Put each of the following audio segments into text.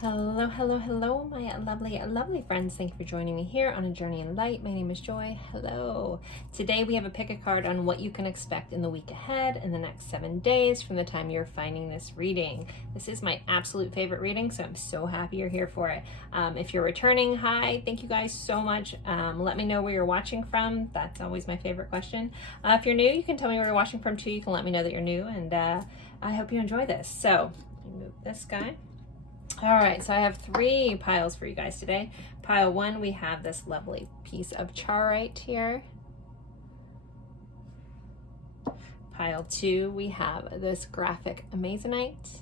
Hello, hello, hello, my lovely, lovely friends. Thank you for joining me here on A Journey in Light. My name is Joy. Hello. Today we have a pick a card on what you can expect in the week ahead in the next 7 days from the time you're finding this reading. This is my absolute favorite reading, so I'm so happy you're here for it. If you're returning, hi, thank you guys so much. Let me know where you're watching from. That's always my favorite question. If you're new, you can tell me where you're watching from too. You can let me know that you're new, and I hope you enjoy this. So, let me move this guy. All right, so I have 3 piles for you guys today. Pile 1, we have this lovely piece of charite here. Pile 2, we have this graphic amazonite.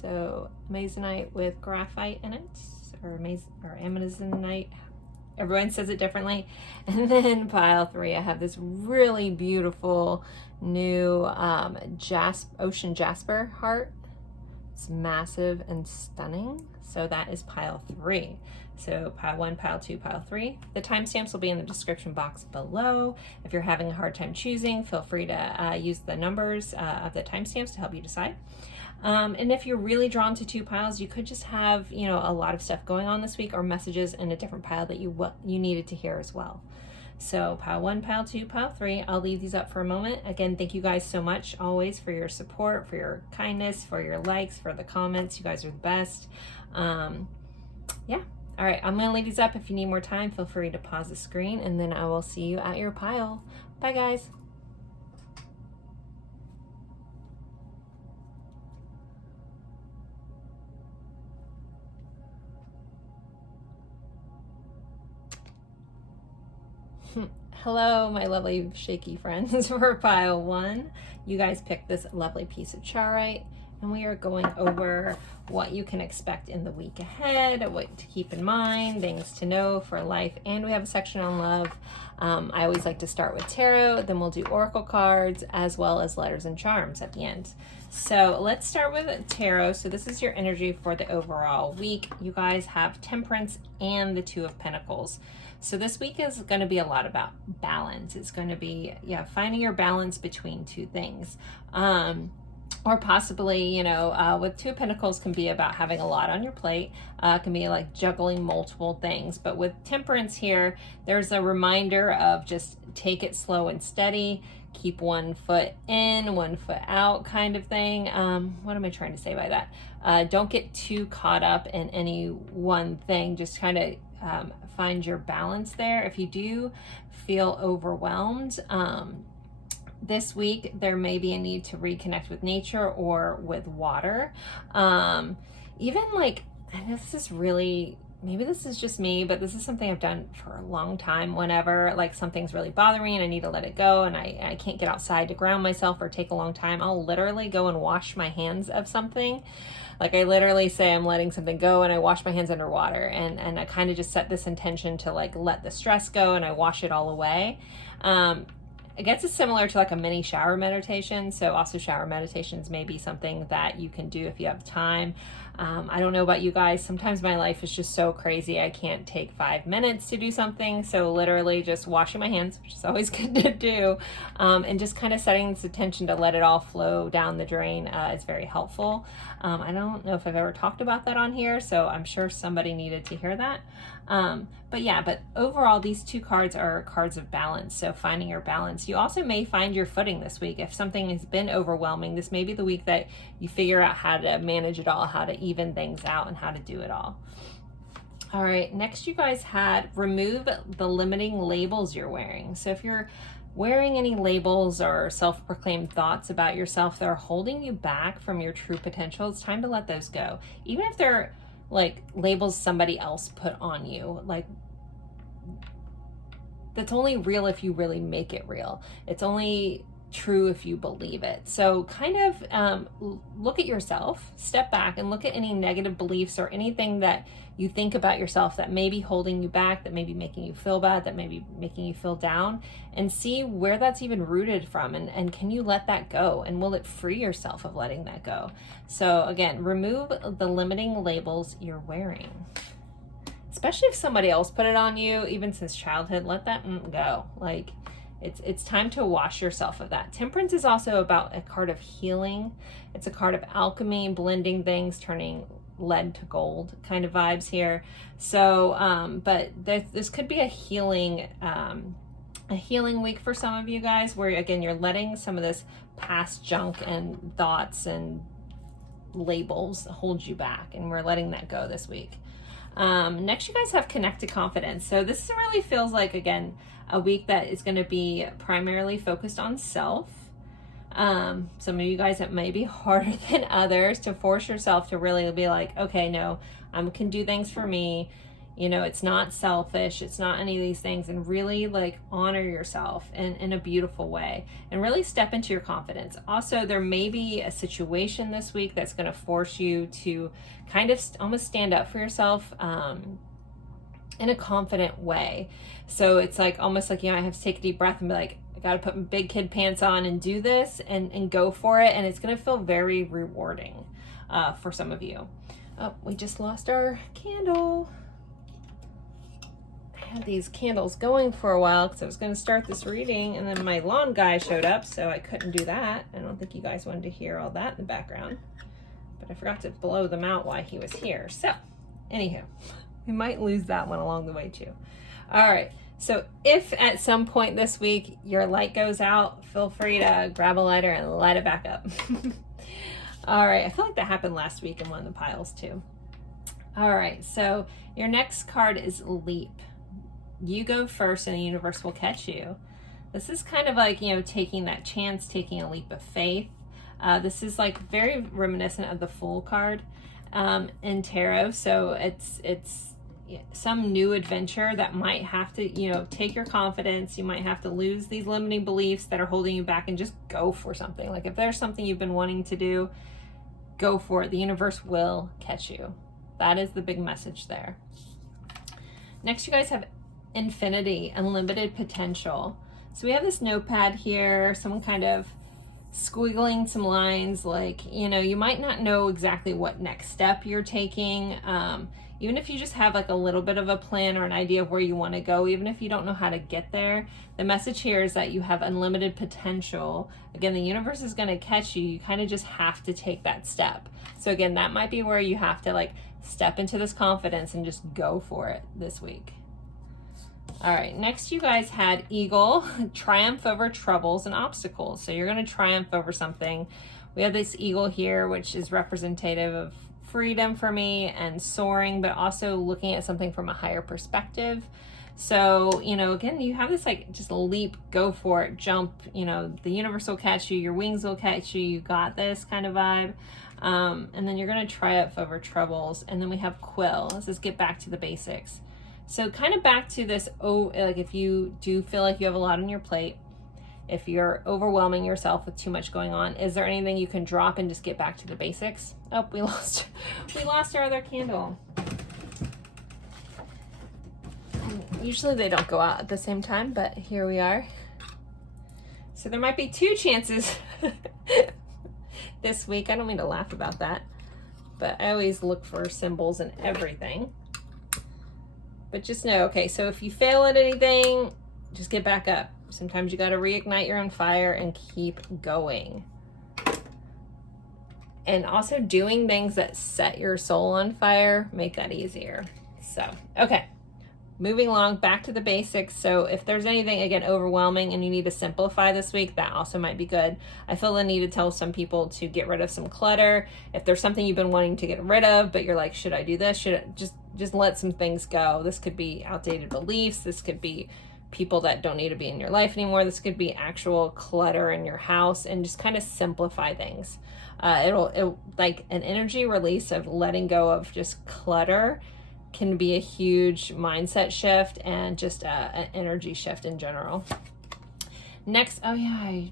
So amazonite with graphite in it, or amazonite. Everyone says it differently. And then pile 3, I have this really beautiful new ocean jasper heart. It's massive and stunning. So that is pile 3. So pile 1, pile 2, pile 3. The timestamps will be in the description box below. If you're having a hard time choosing, feel free to use the numbers of the timestamps to help you decide. And if you're really drawn to 2 piles, you could just have, you know, a lot of stuff going on this week, or messages in a different pile that you needed to hear as well. So pile 1, pile 2, pile 3, I'll leave these up for a moment. Again, thank you guys so much always for your support, for your kindness, for your likes, for the comments. You guys are the best. Yeah. All right, I'm gonna leave these up. If you need more time, feel free to pause the screen, and then I will see you at your pile. Bye guys. Hello, my lovely shaky friends. For pile 1, you guys picked this lovely piece of charite, and we are going over what you can expect in the week ahead, what to keep in mind, things to know for life, and we have a section on love. I always like to start with tarot, then we'll do oracle cards, as well as letters and charms at the end. So let's start with tarot. So this is your energy for the overall week. You guys have Temperance and the 2 of Pentacles. So this week is going to be a lot about balance. It's going to be, finding your balance between 2 things. Or possibly, you know, with 2 of Pentacles can be about having a lot on your plate. Can be like juggling multiple things. But with Temperance here, there's a reminder of just take it slow and steady. Keep 1 foot in, 1 foot out kind of thing. What am I trying to say by that? Don't get too caught up in any one thing. Just kind of find your balance there. If you do feel overwhelmed, this week there may be a need to reconnect with nature or with water. Even like, and this is really, maybe this is just me, but this is something I've done for a long time. Whenever like something's really bothering me and I need to let it go, and I can't get outside to ground myself or take a long time, I'll literally go and wash my hands of something. Like I literally say I'm letting something go, and I wash my hands underwater, and I kind of just set this intention to like let the stress go, and I wash it all away. I guess it's similar to like a mini shower meditation. So also shower meditations may be something that you can do if you have time. I don't know about you guys. Sometimes my life is just so crazy. I can't take 5 minutes to do something. So literally just washing my hands, which is always good to do. And just kind of setting this attention to let it all flow down the drain is very helpful. I don't know if I've ever talked about that on here, so I'm sure somebody needed to hear that. But overall, these 2 cards are cards of balance. So finding your balance. You also may find your footing this week. If something has been overwhelming, this may be the week that you figure out how to manage it all, how to even things out, and how to do it all. All right, next you guys had remove the limiting labels you're wearing. So if you're wearing any labels or self-proclaimed thoughts about yourself that are holding you back from your true potential, it's time to let those go. Even if they're like labels somebody else put on you, like that's only real if you really make it real. It's only true if you believe it. So kind of look at yourself, step back and look at any negative beliefs or anything that you think about yourself that may be holding you back, that may be making you feel bad, that may be making you feel down, and see where that's even rooted from, and can you let that go, and will it free yourself of letting that go? So again, remove the limiting labels you're wearing. Especially if somebody else put it on you, even since childhood, let that go. Like, it's time to wash yourself of that. Temperance is also about a card of healing. It's a card of alchemy, blending things, turning lead to gold kind of vibes here. So, but this could be a healing week for some of you guys, where again, you're letting some of this past junk and thoughts and labels hold you back, and we're letting that go this week. Next, you guys have connect to confidence. So this really feels like, again, a week that is going to be primarily focused on self. Some of you guys, it may be harder than others to force yourself to really be like, okay, no, I can do things for me. You know, it's not selfish. It's not any of these things, and really like honor yourself in a beautiful way and really step into your confidence. Also, there may be a situation this week that's going to force you to kind of almost stand up for yourself, in a confident way. So it's like, almost like, you know, I have to take a deep breath and be like, I got to put my big kid pants on and do this and go for it. And it's going to feel very rewarding, for some of you. Oh, we just lost our candle. I had these candles going for a while because I was going to start this reading, and then my lawn guy showed up, so I couldn't do that. I don't think you guys wanted to hear all that in the background, but I forgot to blow them out while he was here. So, anywho, we might lose that one along the way too. All right. So if at some point this week your light goes out, feel free to grab a lighter and light it back up. All right. I feel like that happened last week in one of the piles too. All right. So your next card is Leap. You go first and the universe will catch you. This is kind of like, you know, taking that chance, taking a leap of faith. This is like very reminiscent of the Fool card in tarot. So it's some new adventure that might have to, you know, take your confidence. You might have to lose these limiting beliefs that are holding you back and just go for something. Like if there's something you've been wanting to do, go for it. The universe will catch you. That is the big message there. Next, you guys have Infinity, unlimited potential. So we have this notepad here, someone kind of squiggling some lines, like, you know, you might not know exactly what next step you're taking. Even if you just have like a little bit of a plan or an idea of where you want to go, even if you don't know how to get there, the message here is that you have unlimited potential. Again, the universe is going to catch you. You kind of just have to take that step. So again, that might be where you have to like step into this confidence and just go for it this week. All right, next you guys had Eagle, triumph over troubles and obstacles. So you're going to triumph over something. We have this eagle here, which is representative of freedom for me and soaring, but also looking at something from a higher perspective. So, you know, again, you have this like just leap, go for it, jump, you know, the universe will catch you, your wings will catch you, you got this kind of vibe. And then you're going to triumph over troubles. And then we have Quill. Let's just get back to the basics. So kind of back to this, like if you do feel like you have a lot on your plate, if you're overwhelming yourself with too much going on, is there anything you can drop and just get back to the basics? Oh, we lost our other candle. Usually they don't go out at the same time, but here we are. So there might be two chances this week. I don't mean to laugh about that, but I always look for symbols in everything. But just know, okay, so if you fail at anything, just get back up. Sometimes you got to reignite your own fire and keep going. And also doing things that set your soul on fire, make that easier. So, okay, moving along, back to the basics. So if there's anything, again, overwhelming and you need to simplify this week, that also might be good. I feel the need to tell some people to get rid of some clutter. If there's something you've been wanting to get rid of, but you're like, should I do this? Should I just let some things go? This could be outdated beliefs. This could be people that don't need to be in your life anymore. This could be actual clutter in your house, and just kind of simplify things. It'll like an energy release of letting go of just clutter can be a huge mindset shift and just an energy shift in general. Next, oh yeah,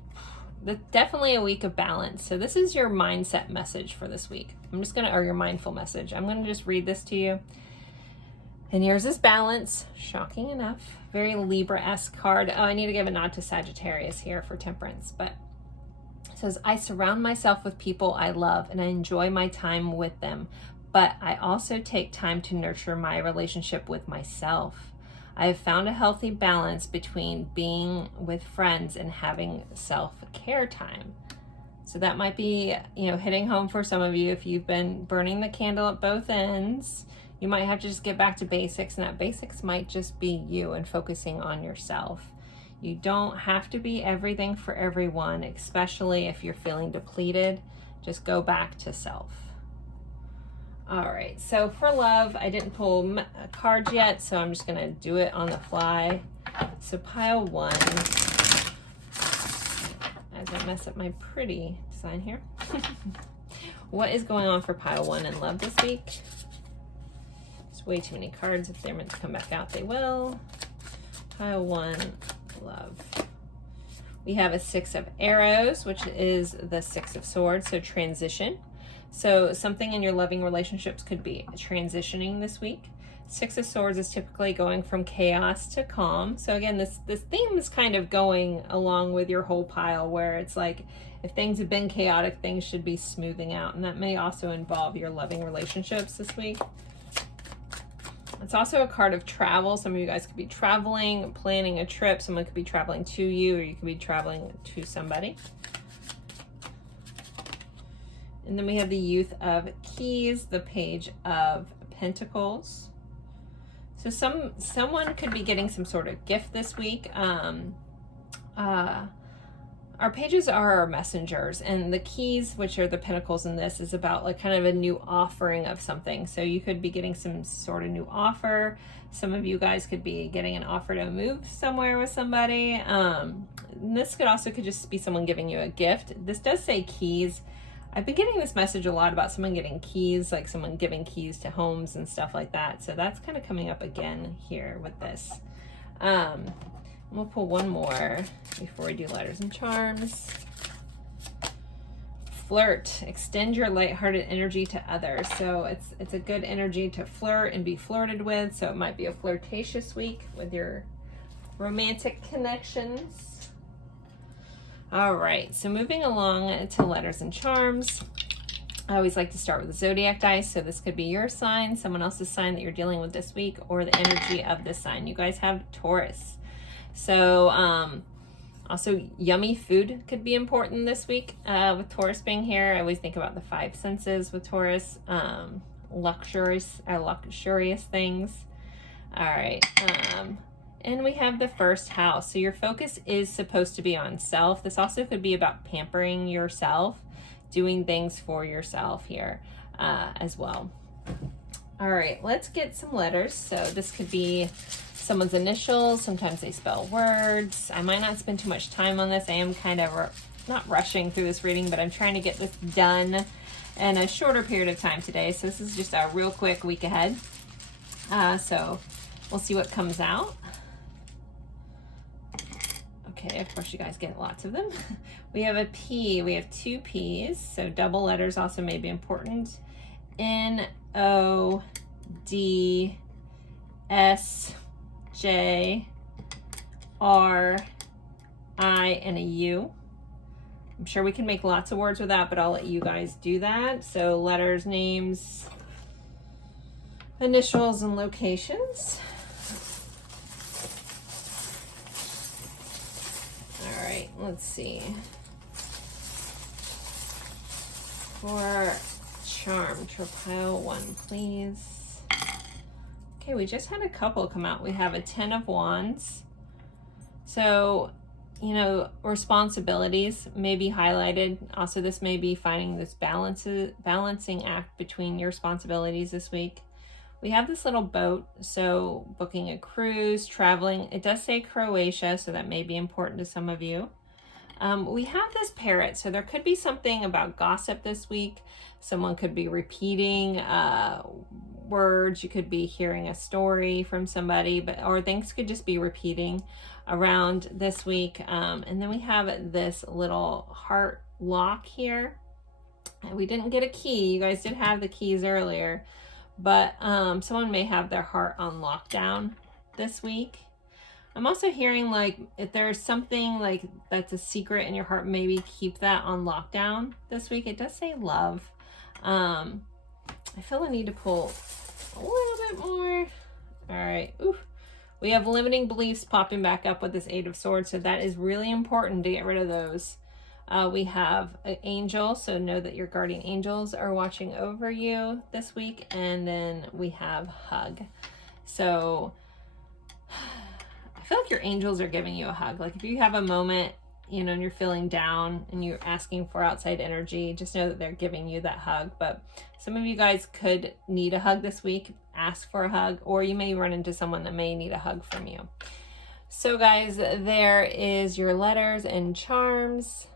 definitely a week of balance. So this is your mindset message for this week. or your mindful message. I'm gonna just read this to you. And here's this balance, shocking enough, very Libra-esque card. Oh, I need to give a nod to Sagittarius here for temperance, but it says, I surround myself with people I love and I enjoy my time with them, but I also take time to nurture my relationship with myself. I have found a healthy balance between being with friends and having self-care time. So that might be, you know, hitting home for some of you. If you've been burning the candle at both ends, you might have to just get back to basics, and that basics might just be you and focusing on yourself. You don't have to be everything for everyone, especially if you're feeling depleted. Just go back to self. All right, so for love, I didn't pull cards yet, so I'm just gonna do it on the fly. So pile 1, as I mess up my pretty design here. What is going on for pile 1 in love this week? There's way too many cards. If they're meant to come back out, they will. Pile 1, love. We have a 6 of arrows, which is the 6 of swords, so transition. So something in your loving relationships could be transitioning this week. 6 of swords is typically going from chaos to calm. So again, this theme is kind of going along with your whole pile, where it's like, if things have been chaotic, things should be smoothing out. And that may also involve your loving relationships this week. It's also a card of travel. Some of you guys could be traveling, planning a trip. Someone could be traveling to you, or you could be traveling to somebody. And then we have the Youth of Keys, the Page of Pentacles. So someone could be getting some sort of gift this week. Our pages are our messengers, and the keys, which are the pentacles in this, is about like kind of a new offering of something. So you could be getting some sort of new offer. Some of you guys could be getting an offer to move somewhere with somebody. This could just be someone giving you a gift. This does say keys. I've been getting this message a lot about someone getting keys, like someone giving keys to homes and stuff like that. So that's kind of coming up again here with this. We'll pull one more before we do letters and charms. Flirt. Extend your lighthearted energy to others. So it's a good energy to flirt and be flirted with. So it might be a flirtatious week with your romantic connections. All right, so moving along to letters and charms. I always like to start with the zodiac dice. So this could be your sign, someone else's sign that you're dealing with this week, or the energy of this sign. You guys have Taurus. So also yummy food could be important this week with Taurus being here. I always think about the 5 senses with Taurus. Luxurious things. All right. And we have the first house. So your focus is supposed to be on self. This also could be about pampering yourself, doing things for yourself here as well. All right, let's get some letters. So this could be someone's initials. Sometimes they spell words. I might not spend too much time on this. I am kind of not rushing through this reading, but I'm trying to get this done in a shorter period of time today. So this is just a real quick week ahead. So we'll see what comes out. Okay, of course you guys get lots of them. We have a P, we have 2 P's, so double letters also may be important. N, O, D, S, J, R, I, and a U. I'm sure we can make lots of words with that, but I'll let you guys do that. So letters, names, initials, and locations. All right, let's see. For charms for pile 1, please. Okay, we just had a couple come out. We have a 10 of Wands. So, you know, responsibilities may be highlighted. Also, this may be finding this balancing act between your responsibilities this week. We have this little boat, so booking a cruise, traveling. It does say Croatia, so that may be important to some of you. We have this parrot, so there could be something about gossip this week. Someone could be repeating words. You could be hearing a story from somebody, or things could just be repeating around this week. And then we have this little heart lock here. We didn't get a key. You guys did have the keys earlier. But someone may have their heart on lockdown this week. I'm also hearing like if there's something like that's a secret in your heart, maybe keep that on lockdown this week. It does say love. I feel I need to pull a little bit more. All right. Ooh. We have limiting beliefs popping back up with this 8 of Swords. So that is really important to get rid of those. We have an angel, so know that your guardian angels are watching over you this week. And then we have hug. So I feel like your angels are giving you a hug. Like if you have a moment, you know, and you're feeling down and you're asking for outside energy, just know that they're giving you that hug. But some of you guys could need a hug this week, ask for a hug, or you may run into someone that may need a hug from you. So guys, there is your letters and charms.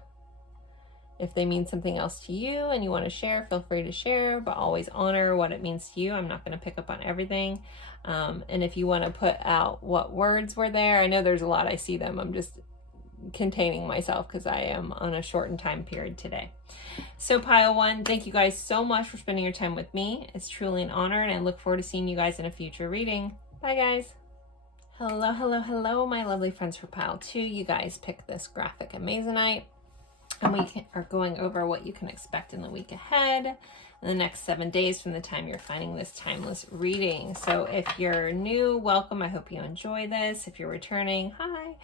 If they mean something else to you and you want to share, feel free to share, but always honor what it means to you. I'm not going to pick up on everything. And if you want to put out what words were there, I know there's a lot, I see them. I'm just containing myself because I am on a shortened time period today. So pile one, thank you guys so much for spending your time with me. It's truly an honor, and I look forward to seeing you guys in a future reading. Bye guys. Hello, hello, hello, my lovely friends for pile two. You guys picked this graphic Amazonite, and we are going over what you can expect in the week ahead, in the next 7 days from the time you're finding this timeless reading. So if you're new, welcome. I hope you enjoy this. If you're returning, hi.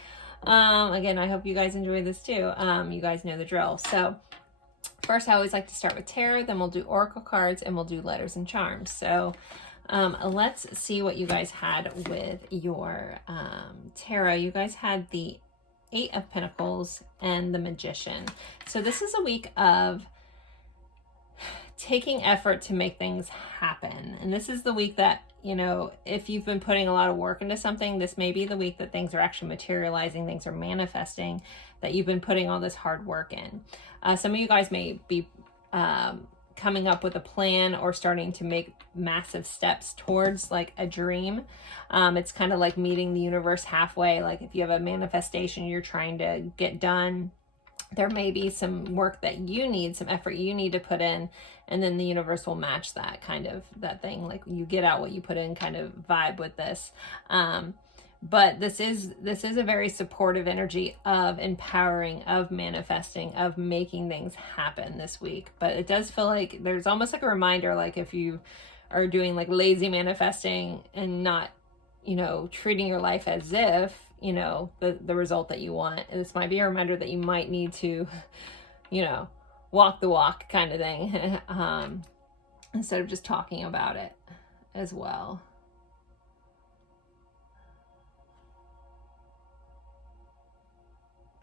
Again, I hope you guys enjoy this too. You guys know the drill. So first, I always like to start with tarot, then we'll do oracle cards, and we'll do letters and charms. So let's see what you guys had with your tarot. You guys had the 8 of Pentacles and the Magician. So this is a week of taking effort to make things happen. And this is the week that, you know, if you've been putting a lot of work into something, this may be the week that things are actually materializing, things are manifesting, that you've been putting all this hard work in. Some of you guys may be coming up with a plan or starting to make massive steps towards like a dream. It's kind of like meeting the universe halfway. Like if you have a manifestation you're trying to get done, there may be some work that you need, some effort you need to put in, and then the universe will match that kind of, that thing, like you get out what you put in kind of vibe with this. But this is a very supportive energy of empowering, of manifesting, of making things happen this week. But it does feel like there's almost like a reminder, like if you are doing like lazy manifesting and not, you know, treating your life as if, you know, the result that you want. This might be a reminder that you might need to, you know, walk the walk kind of thing, instead of just talking about it as well.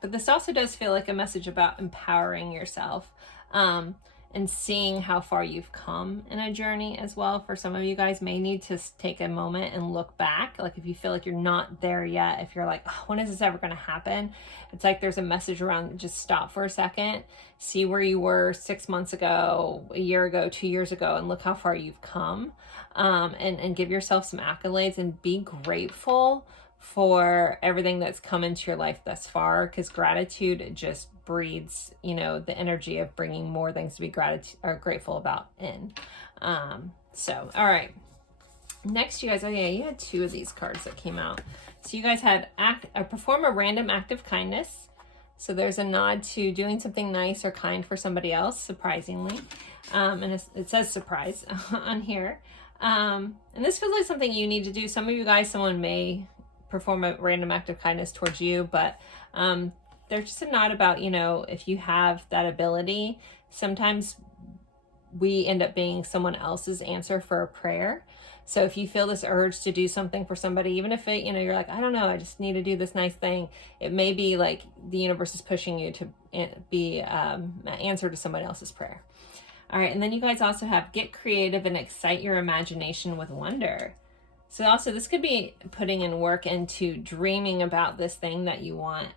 But this also does feel like a message about empowering yourself, and seeing how far you've come in a journey as well. For some of you guys may need to take a moment and look back. Like if you feel like you're not there yet, if you're like, oh, when is this ever going to happen? It's like there's a message around, just stop for a second, see where you were 6 months ago, a year ago, 2 years ago, and look how far you've come, and give yourself some accolades and be grateful for everything that's come into your life thus far, because gratitude just breeds, you know, the energy of bringing more things to be grateful about in. So, all right. Next, you guys, oh yeah, you had 2 of these cards that came out. So you guys had perform a random act of kindness. So there's a nod to doing something nice or kind for somebody else, surprisingly. And it says surprise on here. And this feels like something you need to do. Some of you guys, someone may perform a random act of kindness towards you, but there's just a nod about, you know, if you have that ability, sometimes we end up being someone else's answer for a prayer. So if you feel this urge to do something for somebody, even if it, you know, you're like, I don't know, I just need to do this nice thing, it may be like the universe is pushing you to be an answer to somebody else's prayer. All right, and then you guys also have get creative and excite your imagination with wonder. So also this could be putting in work into dreaming about this thing that you want,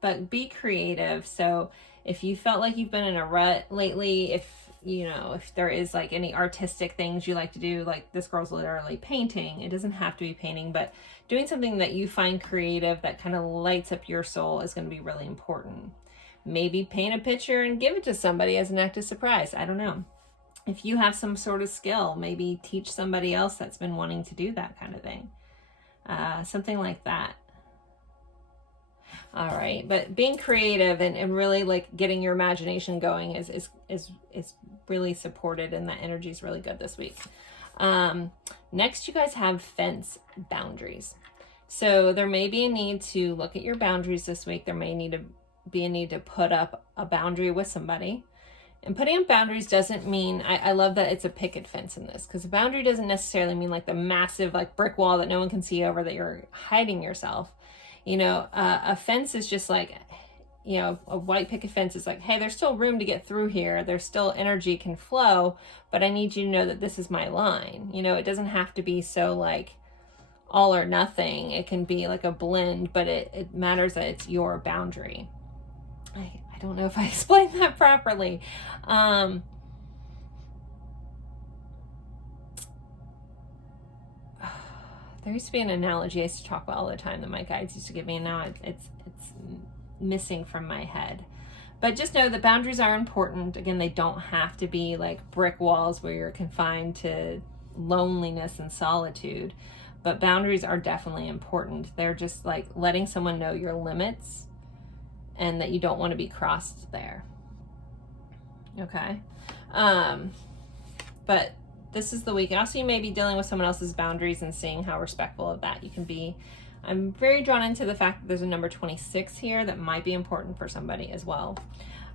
but be creative. So if you felt like you've been in a rut lately, if, you know, if there is like any artistic things you like to do, like this girl's literally painting. It doesn't have to be painting, but doing something that you find creative that kind of lights up your soul is going to be really important. Maybe paint a picture and give it to somebody as an act of surprise. I don't know. If you have some sort of skill, maybe teach somebody else that's been wanting to do that kind of thing. Something like that. All right, but being creative and really like getting your imagination going is really supported, and that energy is really good this week. Next, you guys have fence boundaries. So there may be a need to look at your boundaries this week. There may need to be a need to put up a boundary with somebody. And putting up boundaries doesn't mean, I love that it's a picket fence in this, because a boundary doesn't necessarily mean like the massive like brick wall that no one can see over that you're hiding yourself. You know, a fence is just like, you know, a white picket fence is like, hey, there's still room to get through here. There's still energy can flow, but I need you to know that this is my line. You know, it doesn't have to be so like all or nothing. It can be like a blend, but it matters that it's your boundary. I don't know if I explained that properly. There used to be an analogy I used to talk about all the time that my guides used to give me, and now it's missing from my head. But just know that boundaries are important. Again, they don't have to be like brick walls where you're confined to loneliness and solitude, but boundaries are definitely important. They're just like letting someone know your limits and that you don't want to be crossed there. Okay. But this is the week. Also, you may be dealing with someone else's boundaries and seeing how respectful of that you can be. I'm very drawn into the fact that there's a number 26 here that might be important for somebody as well.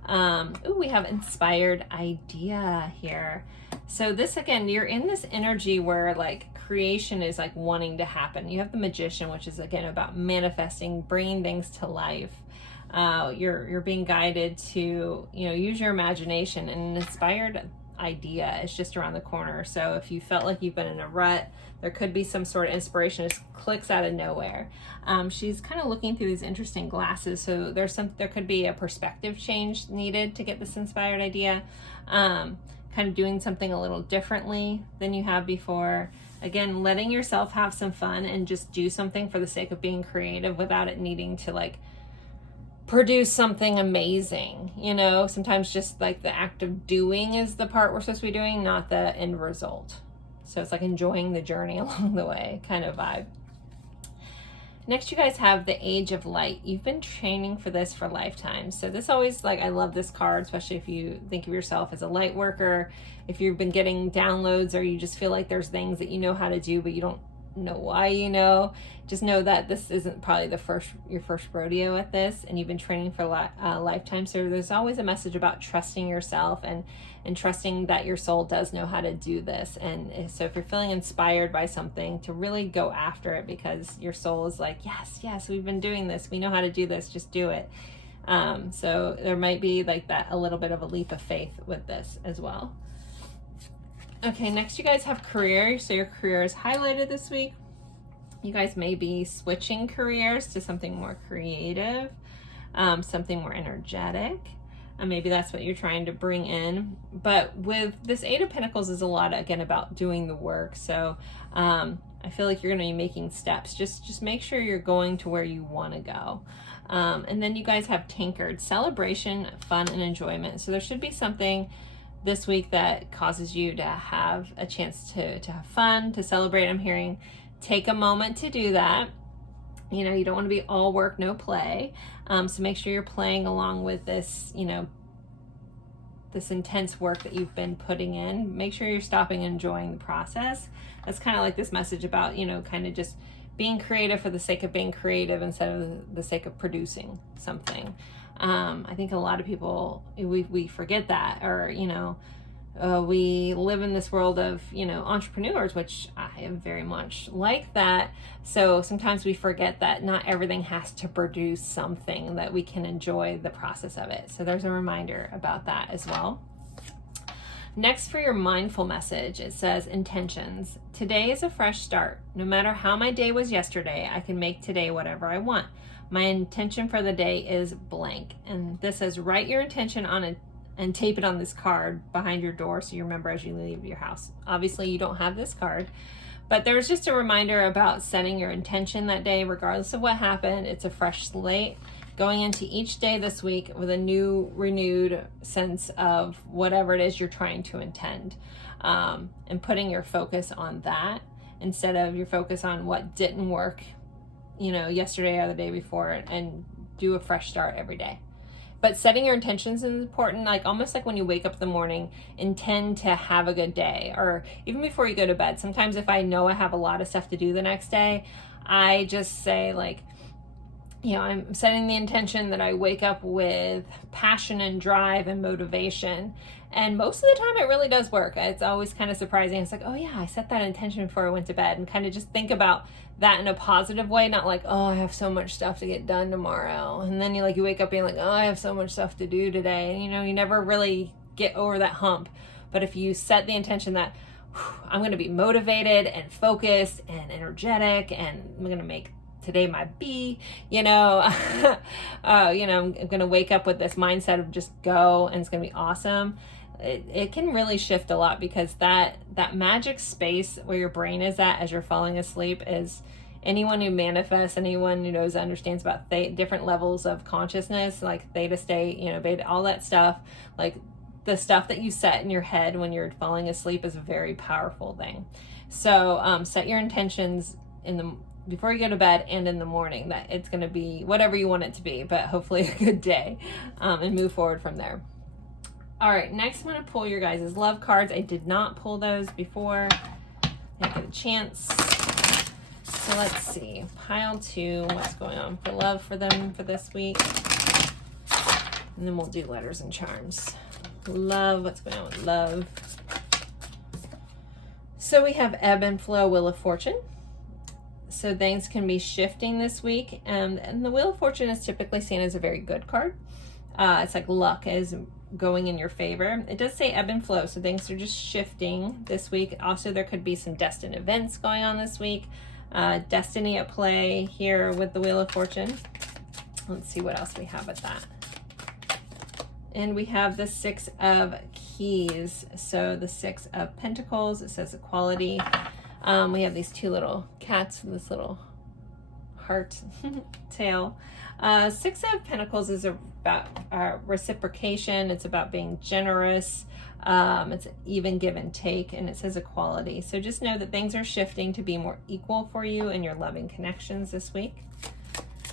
We have inspired idea here. So this, again, you're in this energy where like creation is like wanting to happen. You have the magician, which is again about manifesting, bringing things to life. You're being guided to, you know, use your imagination, and an inspired idea is just around the corner. So if you felt like you've been in a rut, there could be some sort of inspiration just clicks out of nowhere. She's kind of looking through these interesting glasses, so there could be a perspective change needed to get this inspired idea. Kind of doing something a little differently than you have before. Again, letting yourself have some fun and just do something for the sake of being creative without it needing to like produce something amazing. You know, sometimes just like the act of doing is the part we're supposed to be doing, not the end result. So it's like enjoying the journey along the way kind of vibe. Next, you guys have the Age of Light. You've been training for this for lifetimes. So this always, like, I love this card, especially if you think of yourself as a light worker, if you've been getting downloads or you just feel like there's things that you know how to do, but you don't know why, you know, just know that this isn't probably your first rodeo at this, and you've been training for a lifetime. So there's always a message about trusting yourself and trusting that your soul does know how to do this. And so if you're feeling inspired by something, to really go after it, because your soul is like, yes, we've been doing this, we know how to do this, just do it. So there might be like that, a little bit of a leap of faith with this as well. Okay, next you guys have career. So your career is highlighted this week. You guys may be switching careers to something more creative, something more energetic. Maybe that's what you're trying to bring in. But with this Eight of Pentacles is a lot, again, about doing the work. So I feel like you're going to be making steps. Just make sure you're going to where you want to go. And then you guys have Tinkered, celebration, fun, and enjoyment. So there should be something this week that causes you to have a chance to have fun, to celebrate. I'm hearing take a moment to do that. You know, you don't want to be all work, no play. So make sure you're playing along with this, you know, this intense work that you've been putting in. Make sure you're stopping and enjoying the process. That's kind of like this message about, you know, kind of just being creative for the sake of being creative instead of the sake of producing something. I think a lot of people, we forget that, or, you know, we live in this world of, you know, entrepreneurs, which I am very much like that. So sometimes we forget that not everything has to produce something, that we can enjoy the process of it. So there's a reminder about that as well. Next, for your mindful message, it says intentions. Today is a fresh start. No matter how my day was yesterday, I can make today whatever I want. My intention for the day is blank. And this says, write your intention on it and tape it on this card behind your door so you remember as you leave your house. Obviously, you don't have this card, but there's just a reminder about setting your intention that day, regardless of what happened. It's a fresh slate, going into each day this week with a new, renewed sense of whatever it is you're trying to intend, and putting your focus on that instead of your focus on what didn't work, you know, yesterday or the day before, and do a fresh start every day. But setting your intentions is important, like almost like when you wake up in the morning, intend to have a good day, or even before you go to bed. Sometimes if I know I have a lot of stuff to do the next day, I just say like, you know, I'm setting the intention that I wake up with passion and drive and motivation. And most of the time it really does work. It's always kind of surprising. It's like, oh yeah, I set that intention before I went to bed, and kind of just think about that in a positive way, not like, oh, I have so much stuff to get done tomorrow. And then you wake up being like, oh, I have so much stuff to do today. And you never really get over that hump. But if you set the intention that I'm going to be motivated and focused and energetic, and I'm going to make today my B, I'm going to wake up with this mindset of just go, and it's going to be awesome. It can really shift a lot, because that magic space where your brain is at as you're falling asleep is, anyone who manifests, anyone who knows, understands about different levels of consciousness, like theta state, beta, all that stuff, like the stuff that you set in your head when you're falling asleep is a very powerful thing. So set your intentions before you go to bed and in the morning, that it's going to be whatever you want it to be, but hopefully a good day, and move forward from there. All right, next I'm going to pull your guys' love cards. I did not pull those before. I didn't get a chance. So let's see. Pile 2, what's going on for love for them for this week? And then we'll do letters and charms. Love, what's going on with love? So we have ebb and flow, Wheel of Fortune. So things can be shifting this week. And the Wheel of Fortune is typically seen as a very good card. It's like luck is going in your favor. It does say ebb and flow, so things are just shifting this week. Also, there could be some destined events going on this week. Destiny at play here with the Wheel of Fortune. Let's see what else we have with that. And we have the 6 of Keys. So the 6 of Pentacles, it says equality. We have these 2 little cats with this little heart tail. 6 of Pentacles is about reciprocation. It's about being generous. It's an even give and take, and it says equality. So just know that things are shifting to be more equal for you in your loving connections this week.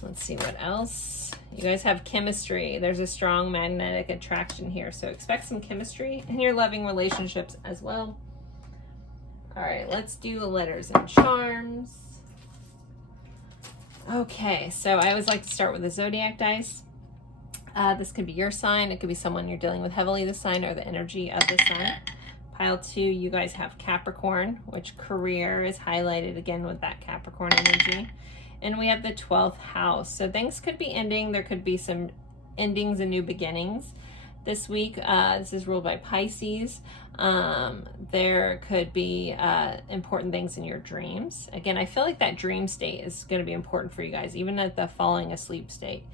Let's see what else. You guys have chemistry. There's a strong magnetic attraction here, so expect some chemistry in your loving relationships as well. All right, let's do the letters and charms. Okay, so I always like to start with the zodiac dice. This could be your sign. It could be someone you're dealing with heavily, the sign, or the energy of the sign. Pile 2, you guys have Capricorn, which career is highlighted again with that Capricorn energy. And we have the 12th house. So things could be ending. There could be some endings and new beginnings this week. This is ruled by Pisces. There could be important things in your dreams. Again, I feel like that dream state is going to be important for you guys, even at the falling asleep state.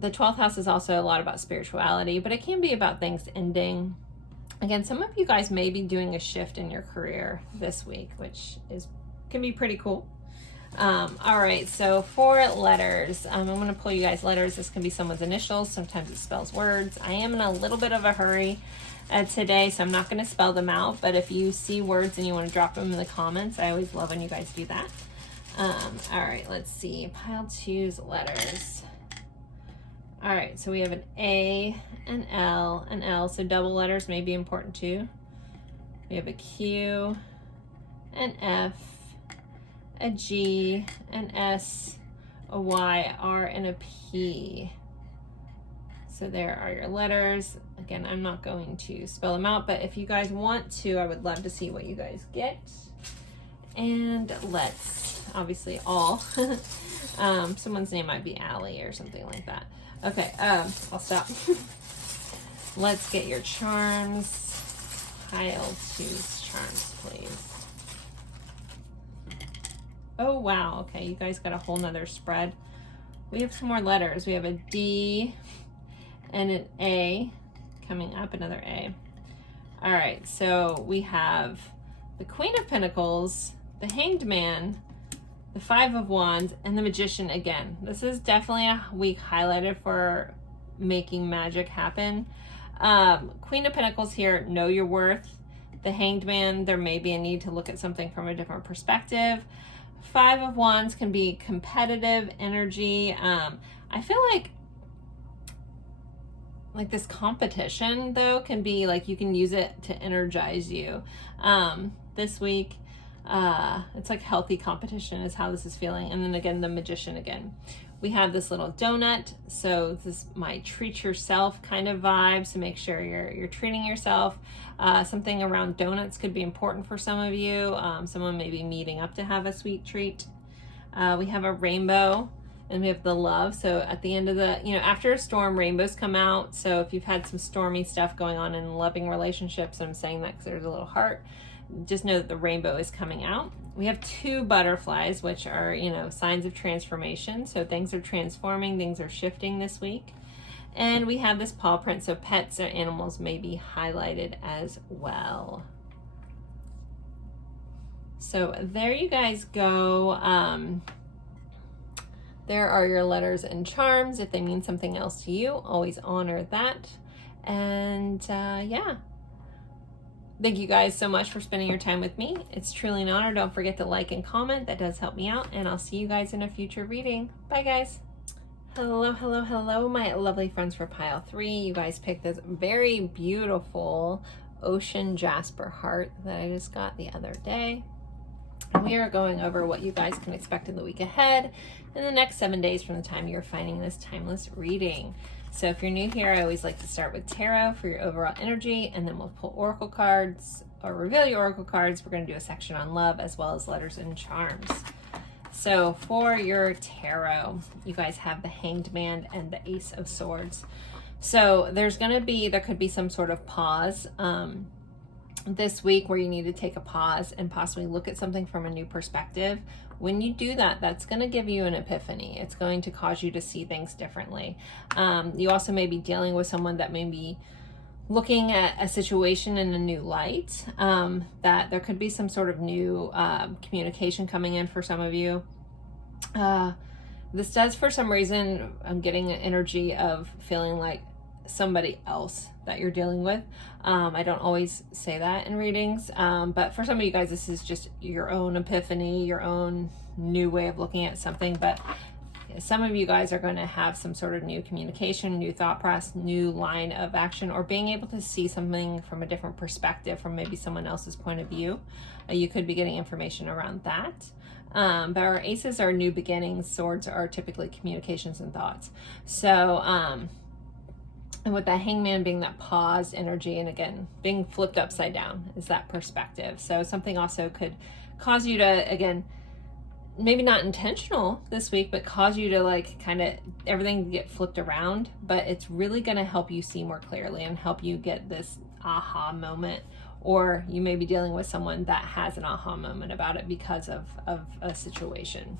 The 12th house is also a lot about spirituality, but it can be about things ending. Again, some of you guys may be doing a shift in your career this week, which can be pretty cool. All right, so for letters, I'm going to pull you guys letters. This can be someone's initials. Sometimes it spells words. I am in a little bit of a hurry today, so I'm not going to spell them out, but if you see words and you want to drop them in the comments, I always love when you guys do that. All right, let's see. Pile 2's letters. All right, so we have an A, an L, so double letters may be important too. We have a Q, an F, a G, an S, a Y, R, and a P. So there are your letters. Again, I'm not going to spell them out, but if you guys want to, I would love to see what you guys get. And let's, obviously all, someone's name might be Allie or something like that. Okay, I'll stop. Let's get your charms. Pile 2's charms, please. Oh, wow. Okay, you guys got a whole nother spread. We have some more letters. We have a D and an A coming up, another A. All right, so we have the Queen of Pentacles, the Hanged Man, the 5 of Wands, and the Magician again. This is definitely a week highlighted for making magic happen. Queen of Pentacles here, know your worth. The Hanged Man, there may be a need to look at something from a different perspective. 5 of Wands can be competitive energy. I feel like this competition though can be like, you can use it to energize you this week. It's like healthy competition is how this is feeling. And then again, the Magician again. We have this little donut, so this is my treat yourself kind of vibe, so make sure you're treating yourself. Something around donuts could be important for some of you. Someone may be meeting up to have a sweet treat. We have a rainbow, and we have the love. So at the end of the, after a storm, rainbows come out. So if you've had some stormy stuff going on in loving relationships, I'm saying that because there's a little heart, just know that the rainbow is coming out. We have 2 butterflies, which are, signs of transformation. So things are transforming, things are shifting this week. And we have this paw print, so pets or animals may be highlighted as well. So there you guys go. There are your letters and charms. If they mean something else to you, always honor that. And yeah. Thank you guys so much for spending your time with me. It's truly an honor. Don't forget to like and comment. That does help me out. And I'll see you guys in a future reading. Bye, guys. Hello, hello, hello, my lovely friends for pile 3. You guys picked this very beautiful ocean jasper heart that I just got the other day. We are going over what you guys can expect in the week ahead in the next 7 days from the time you're finding this timeless reading. So if you're new here, I always like to start with tarot for your overall energy, and then we'll pull oracle cards or reveal your oracle cards. We're going to do a section on love as well as letters and charms. So for your tarot, you guys have the Hanged Man and the Ace of Swords. So there could be some sort of pause this week where you need to take a pause and possibly look at something from a new perspective. When you do that, that's going to give you an epiphany. It's going to cause you to see things differently. You also may be dealing with someone that may be looking at a situation in a new light, that there could be some sort of new communication coming in for some of you. This does, for some reason, I'm getting an energy of feeling like somebody else that you're dealing with. I don't always say that in readings, but for some of you guys, this is just your own epiphany, your own new way of looking at something. But some of you guys are going to have some sort of new communication, new thought process, new line of action, or being able to see something from a different perspective, from maybe someone else's point of view. You could be getting information around that. But our aces are new beginnings. Swords are typically communications and thoughts. So, and with that hangman being that paused energy, and again, being flipped upside down is that perspective. So something also could cause you to, again, maybe not intentional this week, but cause you to like kind of everything to get flipped around. But it's really going to help you see more clearly and help you get this aha moment. Or you may be dealing with someone that has an aha moment about it because of a situation.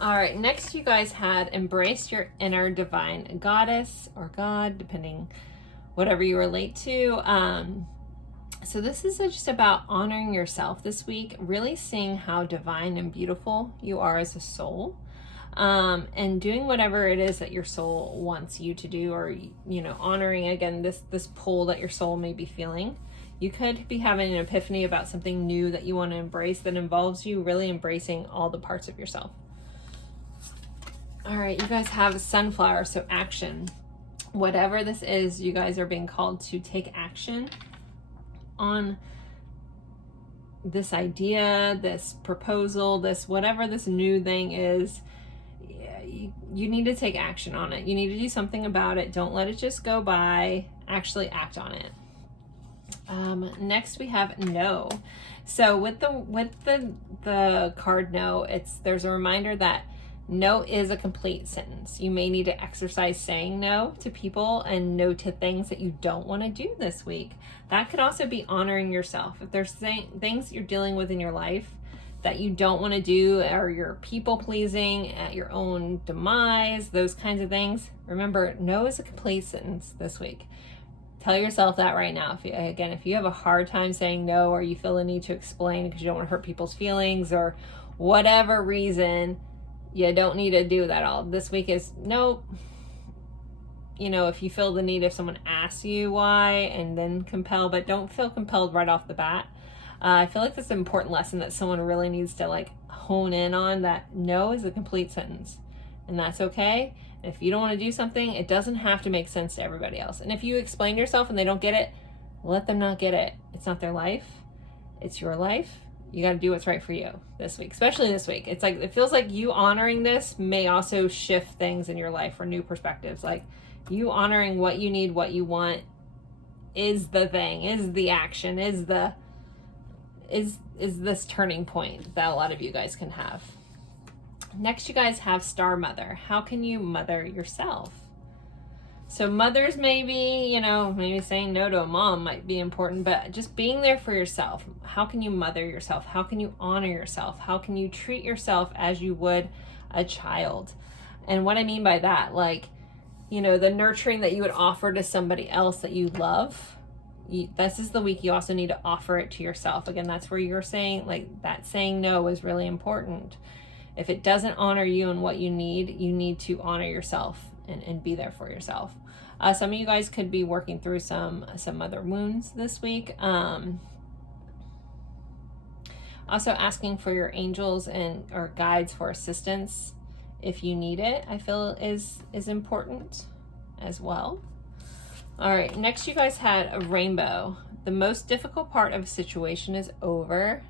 All right, next you guys had embrace your inner divine goddess or God, depending whatever you relate to. So this is just about honoring yourself this week, really seeing how divine and beautiful you are as a soul, and doing whatever it is that your soul wants you to do, or, you know, honoring again this pull that your soul may be feeling. You could be having an epiphany about something new that you want to embrace that involves you really embracing all the parts of yourself. All right, you guys have sunflower, so action. Whatever this is, you guys are being called to take action on this idea, this proposal, this whatever this new thing is. You need to take action on it. You need to do something about it. Don't let it just go by. Actually act on it. Next we have no. So with the card no, there's a reminder that no is a complete sentence. You may need to exercise saying no to people and no to things that you don't want to do this week. That could also be honoring yourself. If there's things you're dealing with in your life that you don't want to do, or you're people pleasing at your own demise, those kinds of things, remember, no is a complete sentence this week. Tell yourself that right now. If you have a hard time saying no, or you feel the need to explain because you don't want to hurt people's feelings or whatever reason, you don't need to do that all. This week is nope. You know, if you feel the need, if someone asks you why, and then compel, but don't feel compelled right off the bat. I feel like that's an important lesson that someone really needs to like hone in on, that no is a complete sentence, and that's okay. And if you don't want to do something, it doesn't have to make sense to everybody else. And if you explain yourself and they don't get it, let them not get it. It's not their life. It's your life. You got to do what's right for you this week, especially this week. It's like, it feels like you honoring this may also shift things in your life for new perspectives. Like you honoring what you need, what you want is the thing, is the action, is this turning point that a lot of you guys can have. Next, you guys have Star Mother. How can you mother yourself? So mothers maybe, maybe saying no to a mom might be important, but just being there for yourself. How can you mother yourself? How can you honor yourself? How can you treat yourself as you would a child? And what I mean by that, like, the nurturing that you would offer to somebody else that you love, this is the week you also need to offer it to yourself. Again, that's where you're saying, like, that saying no is really important. If it doesn't honor you and what you need to honor yourself and be there for yourself. Some of you guys could be working through some other wounds this week. Also asking for your angels or guides for assistance if you need it, I feel is important as well. All right, next you guys had a rainbow. The most difficult part of a situation is over.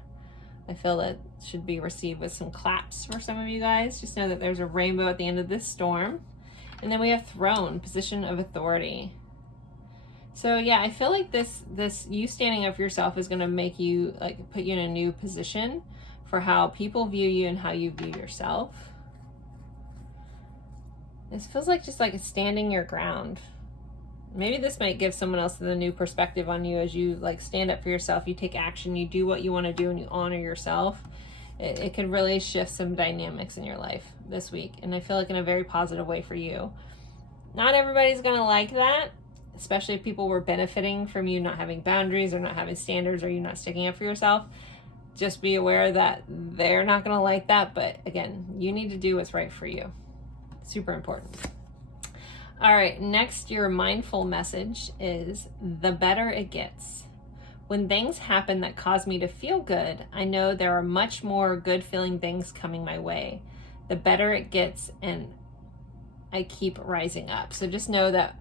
I feel that should be received with some claps for some of you guys. Just know that there's a rainbow at the end of this storm. And then we have throne, position of authority. So yeah, I feel like this you standing up for yourself is going to make you, like, put you in a new position for how people view you and how you view yourself. This feels like just like standing your ground. Maybe this might give someone else the new perspective on you as you like stand up for yourself, you take action, you do what you want to do, and you honor yourself. It can really shift some dynamics in your life this week, and I feel like in a very positive way for you. Not everybody's going to like that, especially if people were benefiting from you not having boundaries or not having standards or you not sticking up for yourself. Just be aware that they're not going to like that, but again, you need to do what's right for you. Super important. All right, next, your mindful message is the better it gets. When things happen that cause me to feel good, I know there are much more good feeling things coming my way. The better it gets, and I keep rising up. So just know that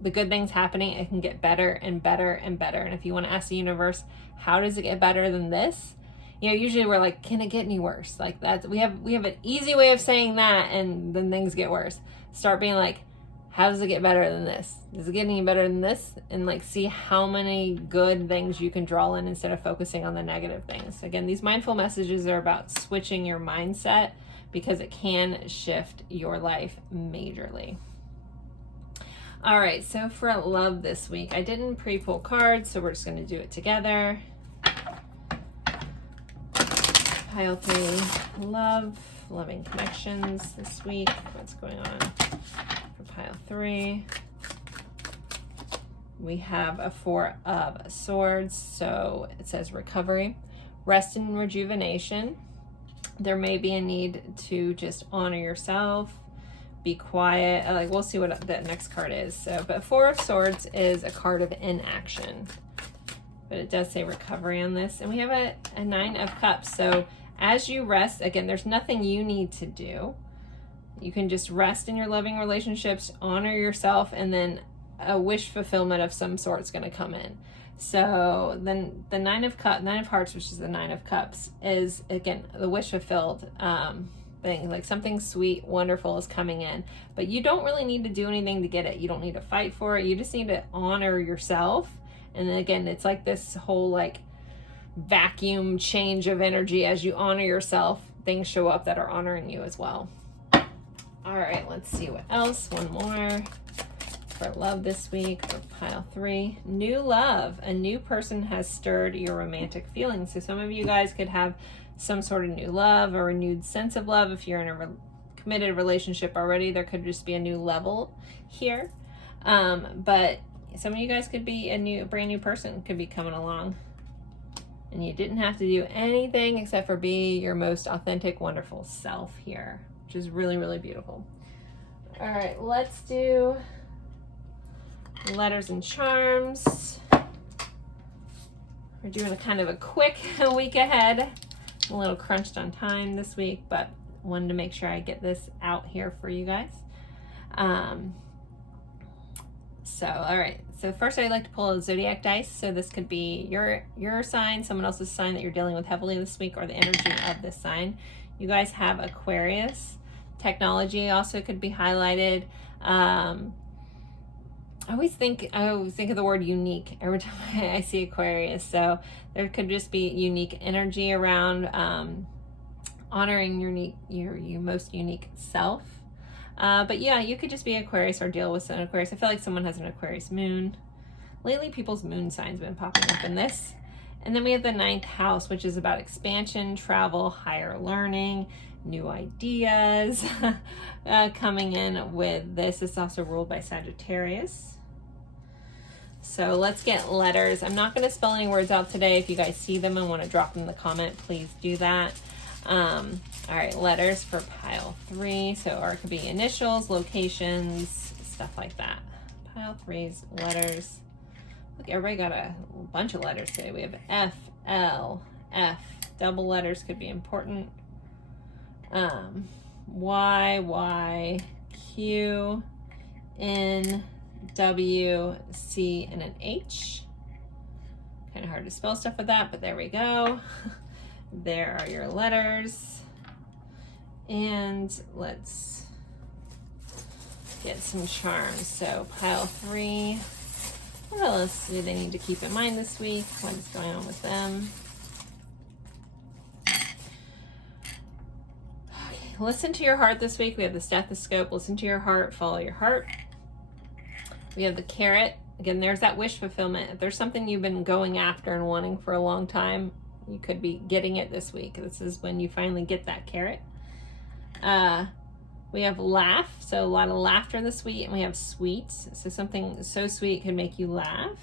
the good things happening, it can get better and better and better. And if you want to ask the universe, how does it get better than this? Usually we're like, can it get any worse? Like that, we have an easy way of saying that, and then things get worse. Start being like, how does it get better than this? Does it get any better than this? And like, see how many good things you can draw in instead of focusing on the negative things. Again, these mindful messages are about switching your mindset because it can shift your life majorly. All right, so for love this week, I didn't pre-pull cards, so we're just going to do it together. Pile 3, love, loving connections this week. What's going on? Pile 3, we have a 4 of Swords, so it says recovery, rest and rejuvenation. There may be a need to just honor yourself, be quiet. Like, we'll see what the next card is. So, but 4 of Swords is a card of inaction, but it does say recovery on this. And we have a 9 of Cups. So as you rest, again, there's nothing you need to do. You can just rest in your loving relationships, honor yourself, and then a wish fulfillment of some sort is going to come in. So then the 9 of Hearts, which is the 9 of Cups, is, again, the wish fulfilled thing. Like something sweet, wonderful is coming in. But you don't really need to do anything to get it. You don't need to fight for it. You just need to honor yourself. And then again, it's like this whole like vacuum change of energy. As you honor yourself, things show up that are honoring you as well. All right, let's see what else. One more for love this week for pile 3. New love. A new person has stirred your romantic feelings. So some of you guys could have some sort of new love, a renewed sense of love. If you're in a committed relationship already, there could just be a new level here. But some of you guys could be a brand new person could be coming along. And you didn't have to do anything except for be your most authentic, wonderful self here, which is really, really beautiful. All right, let's do letters and charms. We're doing a kind of a quick week ahead. I'm a little crunched on time this week, but wanted to make sure I get this out here for you guys. All right, So first I'd like to pull a zodiac dice. So this could be your sign, someone else's sign that you're dealing with heavily this week, or the energy of this sign. You guys have Aquarius. Technology also could be highlighted. I always think of the word unique every time I see Aquarius. So there could just be unique energy around honoring your most unique self. But yeah, you could just be Aquarius or deal with an Aquarius. I feel like someone has an Aquarius moon. Lately, people's moon signs have been popping up in this. And then we have the 9th house, which is about expansion, travel, higher learning, new ideas coming in with this. It's also ruled by Sagittarius. So let's get letters. I'm not going to spell any words out today. If you guys see them and want to drop them in the comment, please do that. All right, letters for pile 3. So, or it could be initials, locations, stuff like that. Pile 3's letters. Look, everybody got a bunch of letters today. We have F, L, F. Double letters could be important. Y, Y, Q, N, W, C, and an H. Kind of hard to spell stuff with that, but there we go. There are your letters. And let's get some charms. So pile 3. What else do they need to keep in mind this week? What is going on with them? Okay, listen to your heart this week. We have the stethoscope. Listen to your heart. Follow your heart. We have the carrot. Again, there's that wish fulfillment. If there's something you've been going after and wanting for a long time, you could be getting it this week. This is when you finally get that carrot. We have laugh, so a lot of laughter this week, and we have sweets, so something so sweet can make you laugh.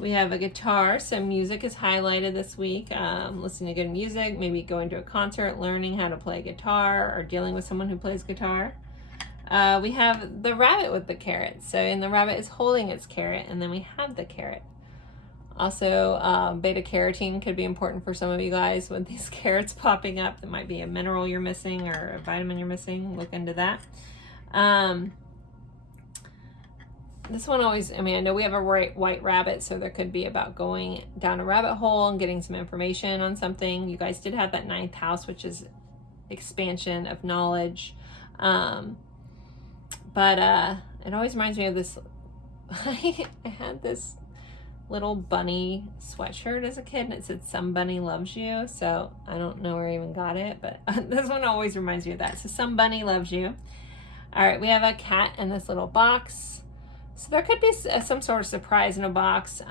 We have a guitar, so music is highlighted this week. Listening to good music, maybe going to a concert, learning how to play guitar, or dealing with someone who plays guitar. We have the rabbit with the carrot, so and the rabbit is holding its carrot, and then we have the carrot. Also, beta carotene could be important for some of you guys with these carrots popping up. That might be a mineral you're missing or a vitamin you're missing. Look into that. This one always, I mean, I know we have a white rabbit, so there could be about going down a rabbit hole and getting some information on something. You guys did have that 9th house, which is expansion of knowledge. But it always reminds me of this. I had this little bunny sweatshirt as a kid, and it said "Some bunny loves you." So I don't know where I even got it, but this one always reminds me of that. So some bunny loves you. All right, we have a cat in this little box. So there could be some sort of surprise in a box.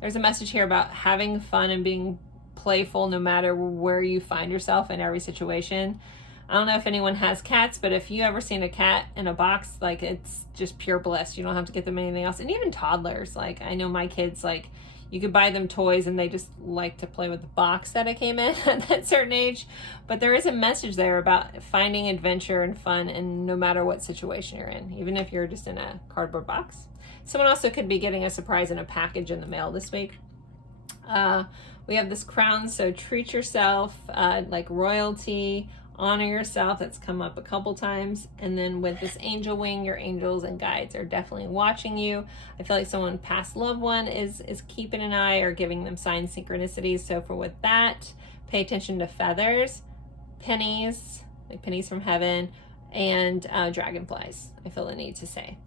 There's a message here about having fun and being playful no matter where you find yourself in every situation. I don't know if anyone has cats, but if you ever seen a cat in a box, like, it's just pure bliss. You don't have to get them anything else. And even toddlers, like, I know my kids, like, you could buy them toys and they just like to play with the box that it came in at that certain age. But there is a message there about finding adventure and fun, and no matter what situation you're in, even if you're just in a cardboard box. Someone also could be getting a surprise in a package in the mail this week. We have this crown, so treat yourself, like royalty, honor yourself. That's come up a couple times. And then with this angel wing, your angels and guides are definitely watching you. I feel like someone past loved one is keeping an eye or giving them signs, synchronicities. So for with that, pay attention to feathers, pennies, like pennies from heaven, and dragonflies, I feel the need to say.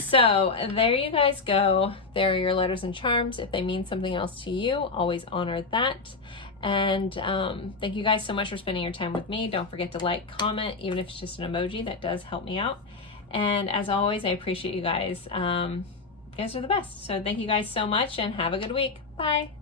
So there you guys go. There are your letters and charms. If they mean something else to you, always honor that. And thank you guys so much for spending your time with me. Don't forget to like, comment, even if it's just an emoji. That does help me out. And as always, I appreciate you guys. You guys are the best. So thank you guys so much, and have a good week. Bye.